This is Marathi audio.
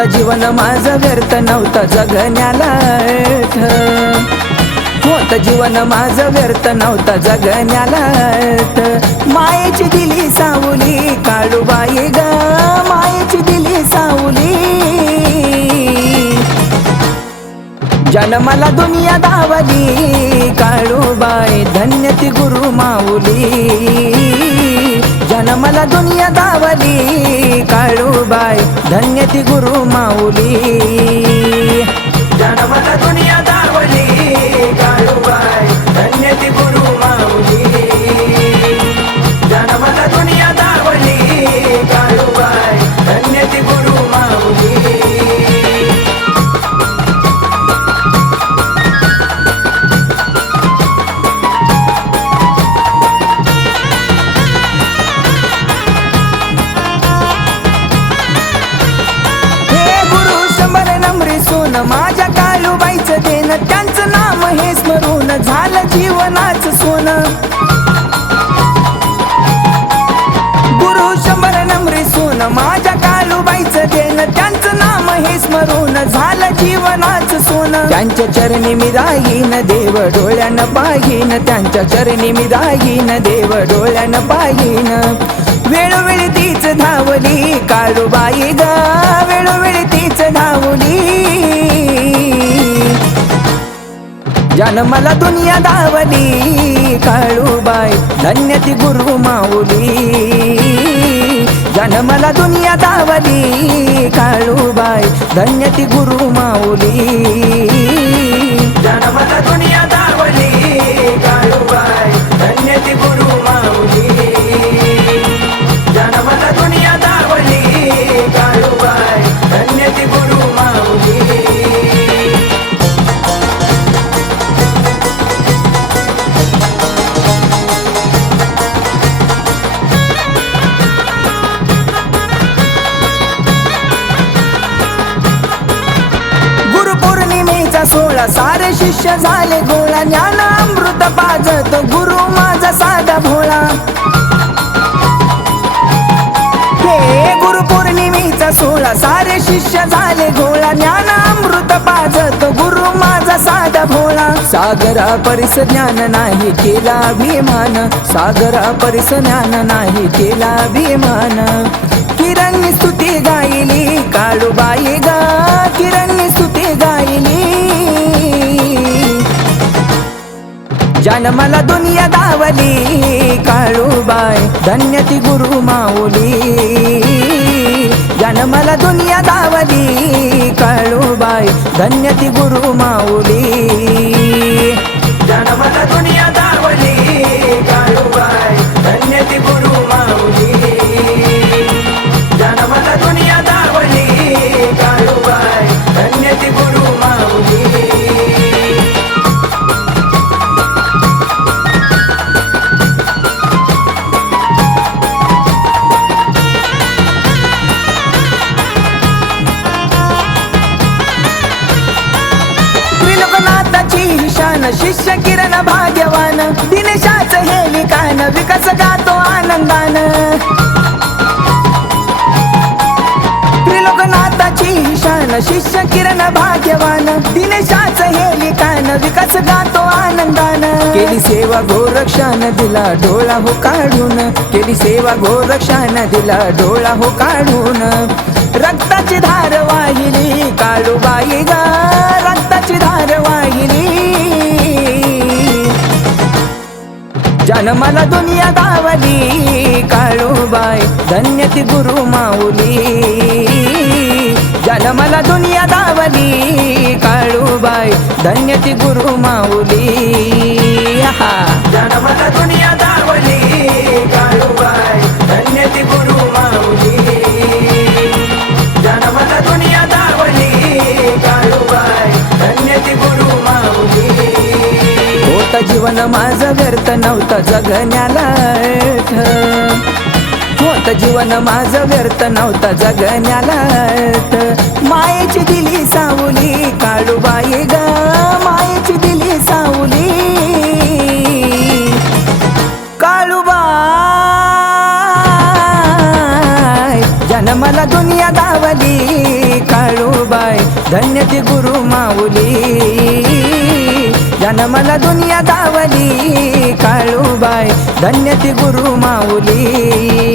नव्हता जीवन माझं व्यर्थ नव्हता जगण्याला होत जीवन माझं व्यर्थ नव्हतं जगण्याला मायेची दिली सावली काळूबाई ग. मायेची दिली सावली. जन्माला दुनिया दावली काळूबाई धन्य ती गुरु माऊली. जनमला दुनिया दावली काळूबाई धन्य ती गुरु माऊली. माझ्या काळूबाईचं देण त्यांचं नाम हे स्मरून झालं जीवनाचं सोन. गुरु शंभर नम्री सोन माझ्या काळूबाईचं देण त्यांचं नाम हे स्मरून झालं जीवनाचं सोन. त्यांच्या चरणी मी राहीन देव डोळ्यानं पाहीन. त्यांच्या चरणी मी राहीन देव डोळ्यानं पाहीन. वेळोवेळी तीच धावली काळूबाई ग वेळोवेळी तीच धावली जन्माला दुनिया दावली काळूबाई धन्य ती गुरु माऊली. जन्माला दुनिया दावली काळूबाई धन्य ती गुरु माऊली. गोळा सारे शिष्य झाले गोळा ज्ञान अमृत पाजत गुरु माझा साधा भोळा. हे गुरुपौर्णिमेचा सोळा सारे शिष्य झाले गोळा ज्ञान अमृत पाजत गुरु माझा साधा भोळा. सागरा परिस ज्ञान नाही केला अभिमान. सागरा परिस ज्ञान नाही केला अभिमान. किरण स्तुती जन्माला दुनिया दावली काळूबाई धन्य ती गुरु माऊली. मला दुनिया दावली काळूबाई धन्य ती गुरु माऊली. ज्ञान शिष्य किरण भाग्यवान. दिनेशाच हे लिखाण विकास गातो आनंदान. त्रिलोकनाथाची शान शिष्य किरण भाग्यवान. दिनेशाच हे लिखाण विकास गातो आनंदान. केली सेवा गोरक्षान दिला डोळा हो काढून. केली सेवा गोरक्षान दिला डोळा हो काढून. रक्ताची धार वाहिली काळूबाई गा मला दुनिया दावली काळूबाई धन्य ती गुरु माऊली. जन्माला दुनिया दावली काळूबाई धन्य ती गुरु माऊली. हा मला दुनिया होत जीवन माझं व्यर्थ नव्हतं जगण्याला होत जीवन माझं व्यर्थ नव्हतं जगण्याला मायेची दिली सावली काळूबाई ग मायेची दिली सावली. काळूबाई ज्यानं दुनिया दावली काळूबाई धन्य ती गुरु माऊली. ज्यानं मला दुनिया दावली काळूबाई धन्यती गुरु माऊली.